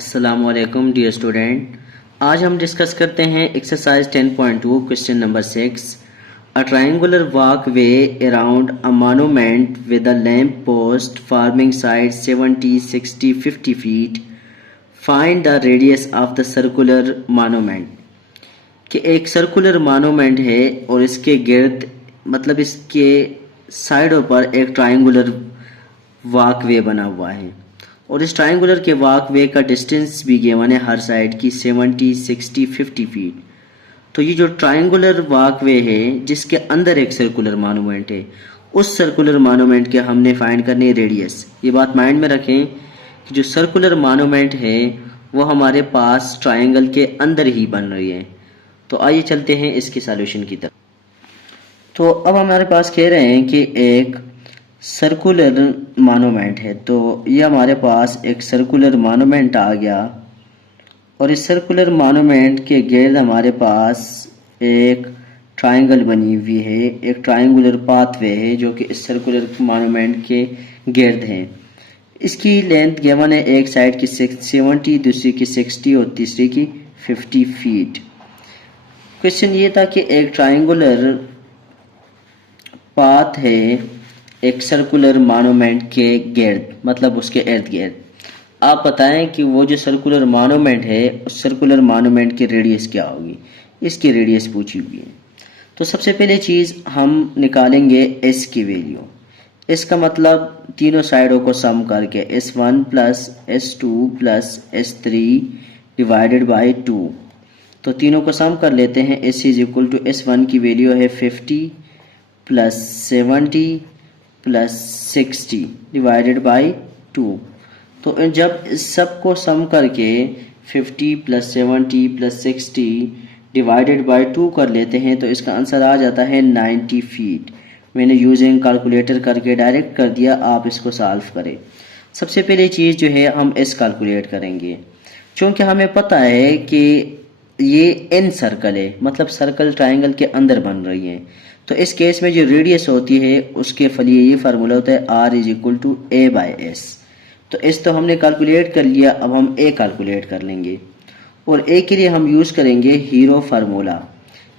अस्सलामुअलैकुम dear student. आज हम डिस्कस करते हैं exercise 10.2 question number 6। A triangular walk way around a monument with a lamp post farming side 70, 60, 50 feet. Find the radius of the circular monument. कि एक circular monument है और इसके गिर्द मतलब इसके साइडों पर एक ट्रायंगुलर वॉक वे बना हुआ है और इस ट्रायंगुलर के वॉक वे का डिस्टेंस भी गिवन है हर साइड की 70, 60, 50 फीट। तो ये जो ट्रायंगुलर वॉक वे है जिसके अंदर एक सर्कुलर मॉन्यूमेंट है, उस सर्कुलर मॉन्यूमेंट के हमने फाइंड करनी है रेडियस। ये बात माइंड में रखें कि जो सर्कुलर मॉन्यूमेंट है वो हमारे पास ट्रायंगल के अंदर ही बन रही है। तो आइए चलते हैं इसके सॉल्यूशन की तरफ। तो अब हमारे पास कह रहे हैं कि एक सर्कुलर मॉन्यूमेंट है, तो ये हमारे पास एक सर्कुलर मॉन्यूमेंट आ गया और इस सर्कुलर मॉन्यूमेंट के गिर्द हमारे पास एक ट्रायंगल बनी हुई है, एक ट्रायंगुलर पाथवे है जो कि इस सर्कुलर मॉन्यूमेंट के गिर्द है। इसकी लेंथ गिवन है, एक साइड की 70, दूसरी की 60 और तीसरी की 50 फीट। क्वेश्चन ये था कि एक ट्रायंगुलर पाथ है एक सर्कुलर मॉन्यूमेंट के गिर्द मतलब उसके इर्द गिर्द। आप बताएं कि वो जो सर्कुलर मॉन्यूमेंट है उस सर्कुलर मॉन्यूमेंट की रेडियस क्या होगी। इसकी रेडियस पूछी हुई है। तो सबसे पहले चीज़ हम निकालेंगे एस की वैल्यू। इसका मतलब तीनों साइडों को सम करके S1 plus S2 plus S3 divided by 2। तो तीनों को सम कर लेते हैं। S is equal to S1 की वैल्यू है 50 प्लस 70 प्लस 60 डिवाइडेड बाई 2। तो जब इस सब को सम करके 50 प्लस 70 प्लस 60 डिवाइडेड बाई 2 कर लेते हैं तो इसका आंसर आ जाता है 90 फीट। मैंने यूजिंग कैलकुलेटर करके डायरेक्ट कर दिया, आप इसको सॉल्व करें। सबसे पहले चीज़ जो है हम एस कैलकुलेट करेंगे, क्योंकि हमें पता है कि ये एन सर्कल है मतलब सर्कल ट्रायंगल के अंदर बन रही है। तो इस केस में जो रेडियस होती है उसके लिए ये फार्मूला होता है R is equal to A by S. तो एस तो हमने कैलकुलेट कर लिया, अब हम ए कैलकुलेट कर लेंगे और ए के लिए हम यूज़ करेंगे hero formula.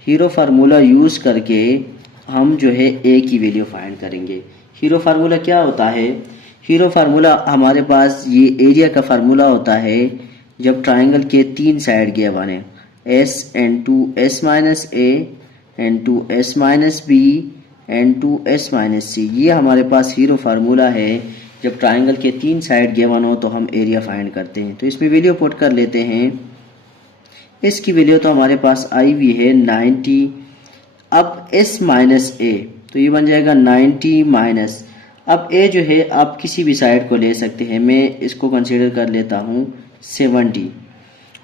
Hero formula use करके हम जो है ए की वैल्यू फाइंड करेंगे। हीरो फार्मूला क्या होता है? हीरो फार्मूला हमारे पास ये एरिया का फार्मूला होता है जब ट्रायंगल के तीन साइड गिवन है, S N two S minus A N two S minus B N two S minus C. ये हमारे पास हीरो फार्मूला है जब ट्रायंगल के तीन साइड गिवन हो तो हम एरिया फाइंड करते हैं। तो इसमें वैल्यू पुट कर लेते हैं। इसकी वैल्यू तो हमारे पास आई हुई है 90। अब एस माइनस ए तो ये बन जाएगा 90 माइनस, अब ए जो है आप किसी भी साइड को ले सकते हैं, मैं इसको कंसीडर कर लेता हूँ 70।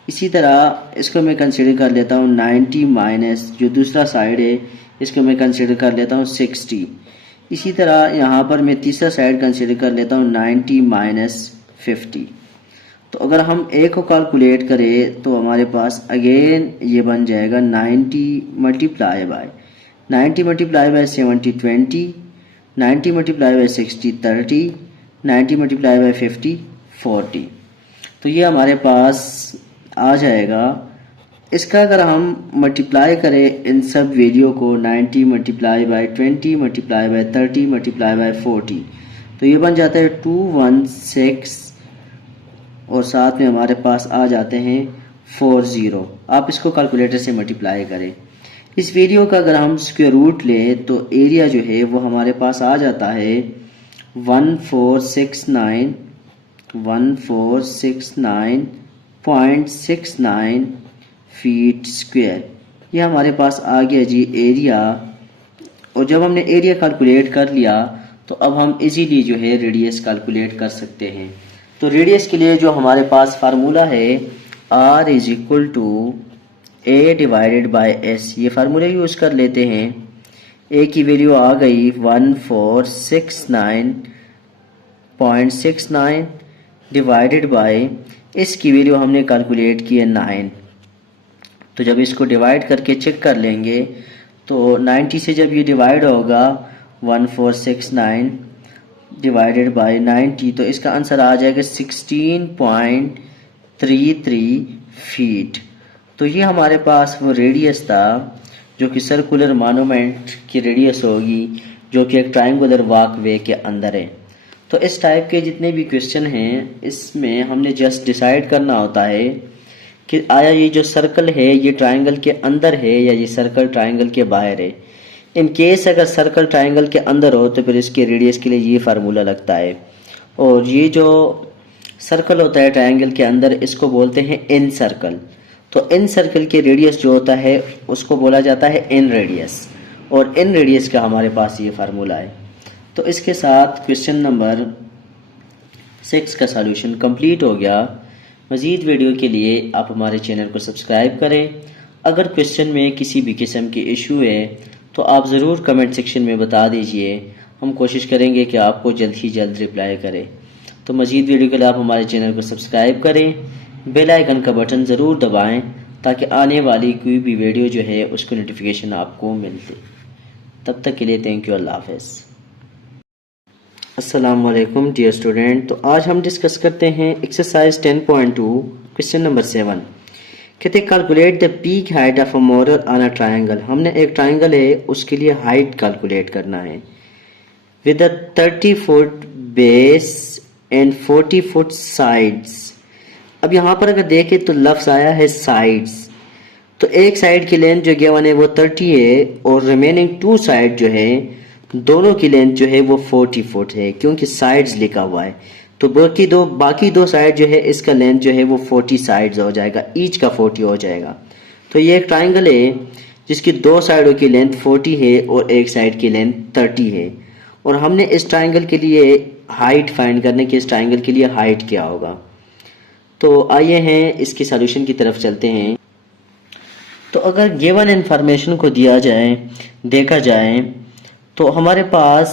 इसी तरह इसको मैं कंसीडर कर लेता हूँ 90 माइनस जो दूसरा साइड है इसको मैं कंसीडर कर लेता हूँ 60। इसी तरह यहाँ पर मैं तीसरा साइड कंसीडर कर लेता हूँ 90 माइनस 50। तो अगर हम ए को कैलकुलेट करें तो हमारे पास अगेन ये बन जाएगा 90 multiply by 70 20, 90 multiply by 60 30, 90 multiply by 50 40। तो ये हमारे पास आ जाएगा। इसका अगर हम मल्टीप्लाई करें इन सब वैल्यू को 90 multiply by 20 multiply by 30 multiply by 40 तो ये बन जाता है 216 और साथ में हमारे पास आ जाते हैं 40। आप इसको कैलकुलेटर से मल्टीप्लाई करें। इस वैल्यू का अगर हम स्क्वायर रूट लें तो एरिया जो है वो हमारे पास आ जाता है 1469 फीट स्क्वायर। ये हमारे पास आ गया जी एरिया। और जब हमने एरिया कैलकुलेट कर लिया तो अब हम इजीली जो है रेडियस कैलकुलेट कर सकते हैं। तो रेडियस के लिए जो हमारे पास फार्मूला है R is equal to A divided by S, ये फार्मूला यूज़ कर लेते हैं। ए की वैल्यू आ गई 1469.69 डिवाइडेड बाय इसकी वैल्यू हमने कैलकुलेट की है 9। तो जब इसको डिवाइड करके चेक कर लेंगे तो 90 से जब ये डिवाइड होगा 1469 डिवाइडेड बाय 90 तो इसका आंसर आ जाएगा 16.8 33 फीट। तो ये हमारे पास वो रेडियस था जो कि सर्कुलर मॉन्यूमेंट की रेडियस होगी, जो कि एक ट्रायंगुलर वॉकवे के अंदर है। तो इस टाइप के जितने भी क्वेश्चन हैं, इसमें हमने जस्ट डिसाइड करना होता है कि आया ये जो सर्कल है ये ट्रायंगल के अंदर है या ये सर्कल ट्रायंगल के बाहर है। इन केस अगर सर्कल ट्रायंगल के अंदर हो तो फिर इसके रेडियस के लिए ये फार्मूला लगता है। और ये जो सर्कल होता है ट्रायंगल के अंदर, इसको बोलते हैं इन सर्कल। तो इन सर्कल के रेडियस जो होता है उसको बोला जाता है इन रेडियस, और इन रेडियस का हमारे पास ये फार्मूला है। तो इसके साथ क्वेश्चन नंबर 6 का सॉल्यूशन कंप्लीट हो गया। मज़ीद वीडियो के लिए आप हमारे चैनल को सब्सक्राइब करें। अगर क्वेश्चन में किसी भी किस्म की इशू है तो आप ज़रूर कमेंट सेक्शन में बता दीजिए, हम कोशिश करेंगे कि आपको जल्द ही जल्द रिप्लाई करें। तो मज़ीद वीडियो के लिए आप हमारे चैनल को सब्सक्राइब करें, बेल आइकन का बटन ज़रूर दबाएं ताकि आने वाली कोई भी वीडियो जो है उसकी नोटिफिकेशन आपको मिलती। तब तक के लिए थैंक यू, अल्लाह हाफ़िज़। अस्सलाम वालेकुम डियर स्टूडेंट। तो आज हम डिस्कस करते हैं एक्सरसाइज 10.2 क्वेश्चन नंबर 7। कहते calculate the peak height of a mirror on a triangle. हमने एक ट्रायंगल है उसके लिए हाइट कैलकुलेट करना है with a 30 foot base and 40 foot sides. अब यहाँ पर अगर देखें तो लफ्ज़ आया है साइड्स, तो एक साइड की लेंथ जो गिवन है वो 30 है और रिमेनिंग 2 साइड जो है दोनों की लेंथ जो है वो 40 फुट है, क्योंकि साइड्स लिखा हुआ है। तो बाकी दो साइड जो है इसका लेंथ जो है वो 40 साइड्स हो जाएगा, ईच का 40 हो जाएगा। तो ये एक ट्रायंगल है जिसकी दो साइडों की लेंथ 40 है और एक साइड की लेंथ 30 है। और हमने इस ट्रायंगल के लिए हाइट फाइंड करने की, इस ट्रायंगल के लिए हाइट क्या होगा। तो आइए हैं इसके सॉल्यूशन की तरफ चलते हैं। तो अगर गिवन इन्फॉर्मेशन को देखा जाए तो हमारे पास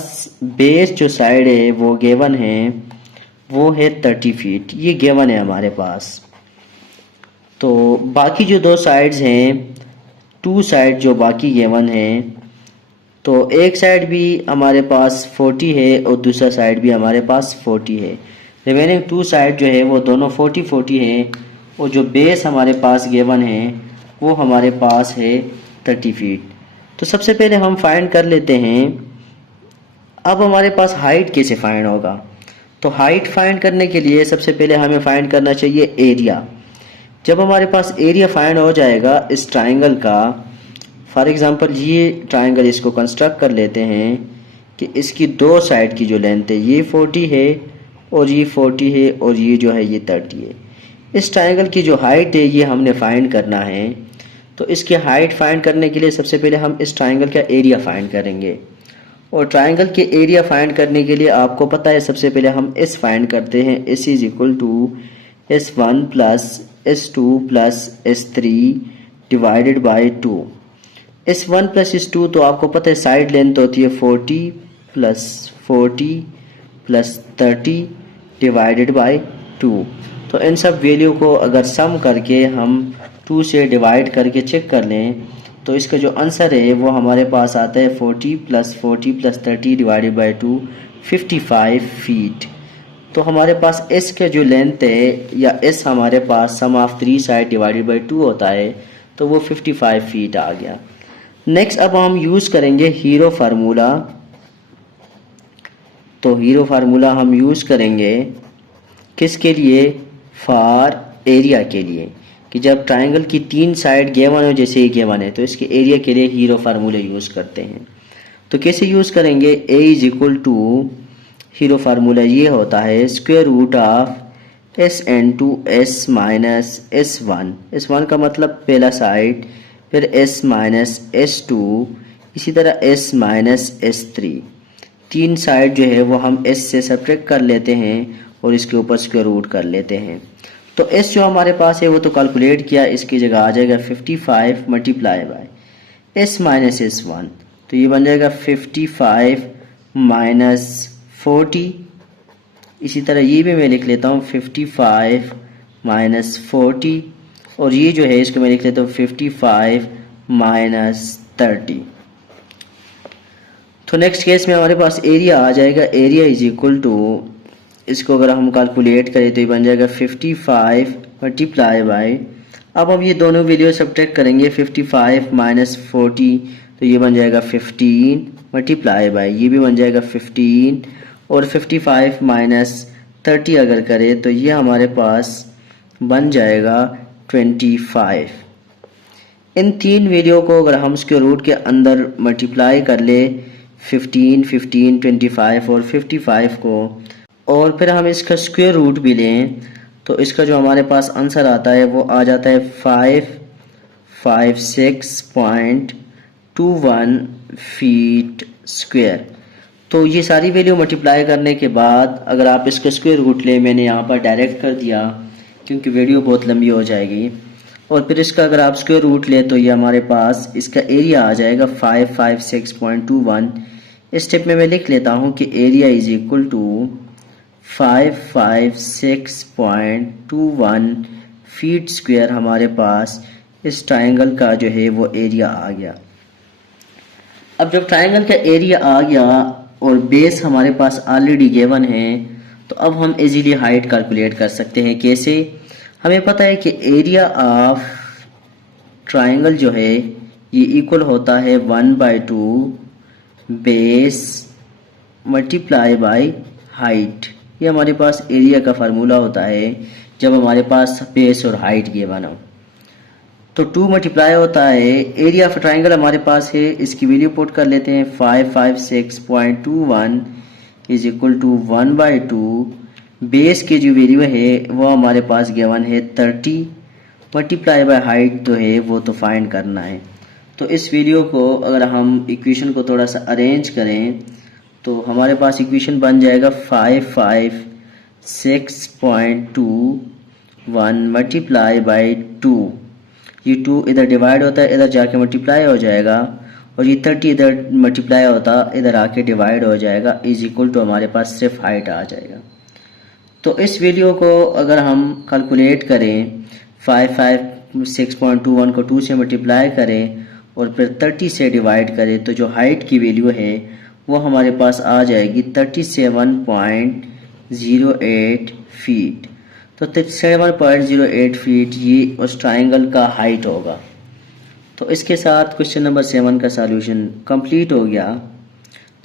बेस जो साइड है वो गिवन है, वो है 30 फीट, ये गिवन है हमारे पास। तो बाकी जो दो साइड्स हैं, 2 साइड जो बाकी गिवन है, तो एक साइड भी हमारे पास 40 है और दूसरा साइड भी हमारे पास 40 है। रिमेनिंग 2 साइड जो है वो दोनों 40 है, और जो बेस हमारे पास गिवन है वो हमारे पास है 30 फीट। तो सबसे पहले हम फाइंड कर लेते हैं। अब हमारे पास हाइट कैसे फाइंड होगा। तो हाइट फाइंड करने के लिए सबसे पहले हमें फाइंड करना चाहिए एरिया। जब हमारे पास एरिया फाइंड हो जाएगा इस ट्रायंगल का, फॉर एग्जांपल ये ट्रायंगल, इसको कंस्ट्रक्ट कर लेते हैं कि इसकी दो साइड की जो लेंथ है ये 40 है और ये 40 है और ये जो है ये 30 है। इस ट्रायंगल की जो हाइट है ये हमने फाइंड करना है। तो इसकी हाइट फाइंड करने के लिए सबसे पहले हम इस ट्रायंगल का एरिया फाइंड करेंगे। और ट्रायंगल के एरिया फाइंड करने के लिए आपको पता है सबसे पहले हम एस फाइंड करते हैं। S is equal to S1 plus S2 plus S3 divided by 2। S1 plus S2 तो आपको पता है साइड लेंथ होती है 40 प्लस 40 प्लस 30 डिवाइडेड बाई 2। तो इन सब वैल्यू को अगर सम करके हम 2 से डिवाइड करके चेक कर लें तो इसका जो आंसर है वो हमारे पास आता है 40 प्लस 30 डिवाइडेड बाई 2, 55 फीट। तो हमारे पास एस का जो लेंथ है, या एस हमारे पास सम ऑफ 3 साइड डिवाइडेड बाई 2 होता है, तो वो 55 फीट आ गया। नेक्स्ट अब हम यूज़ करेंगे हीरो फार्मूला। तो हीरो फार्मूला हम यूज़ करेंगे किसके लिए, फॉर एरिया के लिए, कि जब ट्रायंगल की 3 साइड गिवन हो, जैसे ये गिवन है, तो इसके एरिया के लिए हीरो फार्मूला यूज़ करते हैं। तो कैसे यूज़ करेंगे, A is equal to, Hero formula ये होता है square root of SN2 S माइनस S1। S1 का मतलब पहला साइड, फिर S माइनस S2, इसी तरह S माइनस S3। 3 साइड जो है वो हम S से सब्ट्रैक्ट कर लेते हैं और इसके ऊपर स्क्वायर रूट कर लेते हैं। तो S जो हमारे पास है वो तो कैलकुलेट किया, इसकी जगह आ जाएगा 55 मल्टीप्लाई बाय S माइनस S1। तो ये बन जाएगा 55 माइनस 40। इसी तरह ये भी मैं लिख लेता हूँ 55 माइनस 40, और ये जो है इसको मैं लिख लेता हूँ 55 माइनस 30। तो नेक्स्ट केस में हमारे पास एरिया आ जाएगा। एरिया इज इक्वल टू इसको अगर हम कैलकुलेट करें तो ये बन जाएगा 55 मल्टीप्लाई बाय, अब हम ये दोनों वैल्यू सब्ट्रैक्ट करेंगे, 55 माइनस 40 तो ये बन जाएगा 15 मल्टीप्लाई बाय, ये भी बन जाएगा 15 और 55 माइनस 30 अगर करें तो ये हमारे पास बन जाएगा 25। इन तीन वैल्यू को अगर हम उसके रूट के अंदर मल्टीप्लाई कर ले 15, 15, 25 और 55 को, और फिर हम इसका स्क्वायर रूट भी लें तो इसका जो हमारे पास आंसर आता है वो आ जाता है 556.21 फीट स्क्वायर। तो ये सारी वैल्यू मल्टीप्लाई करने के बाद अगर आप इसका स्क्वायर रूट लें, मैंने यहाँ पर डायरेक्ट कर दिया क्योंकि वीडियो बहुत लंबी हो जाएगी, और फिर इसका अगर आप स्क्वायर रूट लें तो ये हमारे पास इसका एरिया आ जाएगा 556.21। इस स्टेप में मैं लिख लेता हूँ कि area is equal to 556.21 feet square हमारे पास इस ट्रायंगल का जो है वो एरिया आ गया। अब जब ट्रायंगल का एरिया आ गया और बेस हमारे पास ऑलरेडी गिवन है तो अब हम इजीली हाइट कैलकुलेट कर सकते हैं। कैसे? हमें पता है कि एरिया ऑफ ट्रायंगल जो है ये इक्वल होता है 1/2 बेस मल्टीप्लाई बाय हाइट। ये हमारे पास एरिया का फार्मूला होता है जब हमारे पास बेस और हाइट गिवन हो। तो 2 मल्टीप्लाई होता है, एरिया ऑफ ट्रायंगल हमारे पास है, इसकी वैल्यू पुट कर लेते हैं 556.21 इज इक्वल टू 1/2 बेस की जो वैल्यू है वो हमारे पास गिवन है 30 मल्टीप्लाई बाय हाइट तो है वो तो फाइंड करना है। तो इस वीडियो को अगर हम इक्वेशन को थोड़ा सा अरेंज करें तो हमारे पास इक्वेशन बन जाएगा 556.21 मल्टीप्लाई बाय 2। ये 2 इधर डिवाइड होता है, इधर जाके मल्टीप्लाई हो जाएगा, और ये 30 इधर मल्टीप्लाई होता इधर आके डिवाइड हो जाएगा, इज इक्वल टू हमारे पास सिर्फ हाइट आ जाएगा। तो इस वैल्यू को अगर हम कैलकुलेट करें 556.21 को 2 से मल्टीप्लाई करें और फिर 30 से डिवाइड करें तो जो हाइट की वैल्यू है वो हमारे पास आ जाएगी 37.08 फीट। तो 37.08 फीट ये उस ट्रायंगल का हाइट होगा। तो इसके साथ क्वेश्चन नंबर 7 का सॉल्यूशन कंप्लीट हो गया।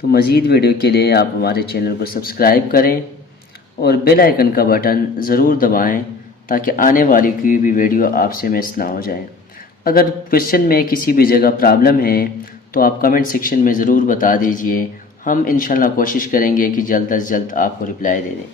तो मज़ीद वीडियो के लिए आप हमारे चैनल को सब्सक्राइब करें और बेल आइकन का बटन ज़रूर दबाएं ताकि आने वाली कोई भी वीडियो आपसे मिस ना हो जाए। अगर क्वेश्चन में किसी भी जगह प्रॉब्लम है तो आप कमेंट सेक्शन में ज़रूर बता दीजिए, हम इंशाल्लाह कोशिश करेंगे कि जल्द अज जल्द आपको रिप्लाई दे दें।